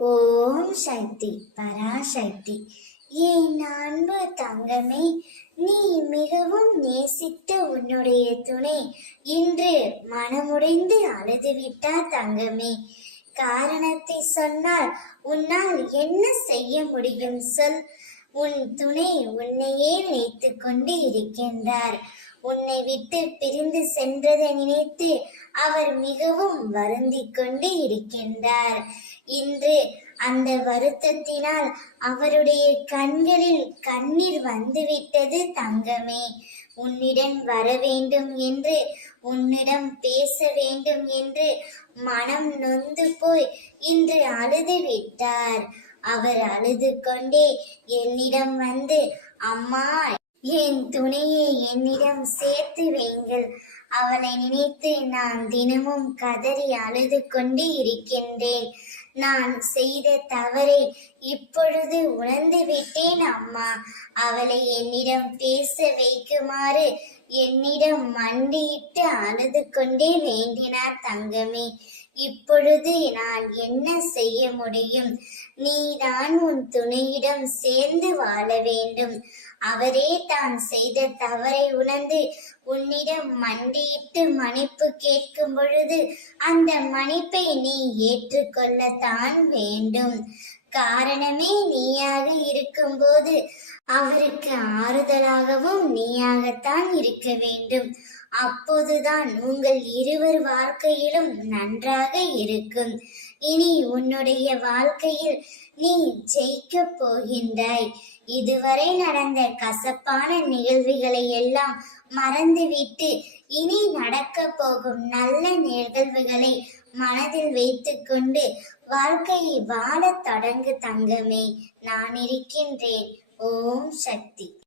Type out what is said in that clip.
ஓம் சக்தி பராசக்தி. என் அன்பு தங்கமே, நீ மிகவும் நேசித்த உன்னுடைய துணை இன்று மனமுடைந்து அழுதுவிட்டார் தங்கமே. காரணத்தை சொன்னால் உன்னால் என்ன செய்ய முடியும் சொல். உன் துணை உன்னையே நினைத்து கொண்டு இருக்கின்றார். உன்னை விட்டு பிரிந்து சென்றதை நினைத்து அவர் மிகவும் வருந்திக் கொண்டு இருக்கின்றார். இன்று அந்த வருத்தத்தினால் அவருடைய கண்களில் கண்ணீர் வந்துவிட்டது தங்கமே. உன்னிடம் வர வேண்டும் என்று, உன்னிடம் பேச வேண்டும் என்று மனம் நொந்து போய் இன்று அழுது விட்டார். அவர் அழுது கொண்டே என்னிடம் வந்து, அம்மா, என் துணையை என்னிடம் சேர்த்து வைங்கள், அவளை நினைத்து நான் தினமும் கதறி அழுது கொண்டு இருக்கின்றேன். நான் செய்த தவறை இப்பொழுது உணர்ந்து விட்டேன் அம்மா. அவளை என்னிடம் பேச வைக்குமாறு என்னிடம் மண்டியிட்டு அழுது கொண்டே வேண்டினார் தங்கமே. இப்பொழுது நான் என்ன செய்ய முடியும்? நீதான் உன் துணையிடம் சேர்ந்து வாழ வேண்டும். அவரே தான் செய்த தவறை உணர்ந்து உன்னிடம் மண்டியிட்டு மன்னிப்பு கேட்கும் பொழுது அந்த மன்னிப்பை நீ ஏற்றுக்கொள்ளத்தான் வேண்டும். காரணமே நீயாக இருக்கும்போது அவருக்கு ஆறுதலாகவும் நீயாகத்தான் இருக்க வேண்டும். அப்போதுதான் உங்கள் இருவர் வாழ்க்கையிலும் நன்றாக இருக்கும். இனி உன்னுடைய வாழ்க்கையில் நீ ஜெயிக்க போகின்றாய். இதுவரை நடந்த கசப்பான நிகழ்வுகளை எல்லாம் மறந்துவிட்டு இனி நடக்க போகும் நல்ல நிகழ்வுகளை மனதில் வைத்துக்கொண்டு வாழ்க்கையை வாழத் தொடங்கு தங்கமே. நான் இருக்கின்றேன். ஓம் சக்தி.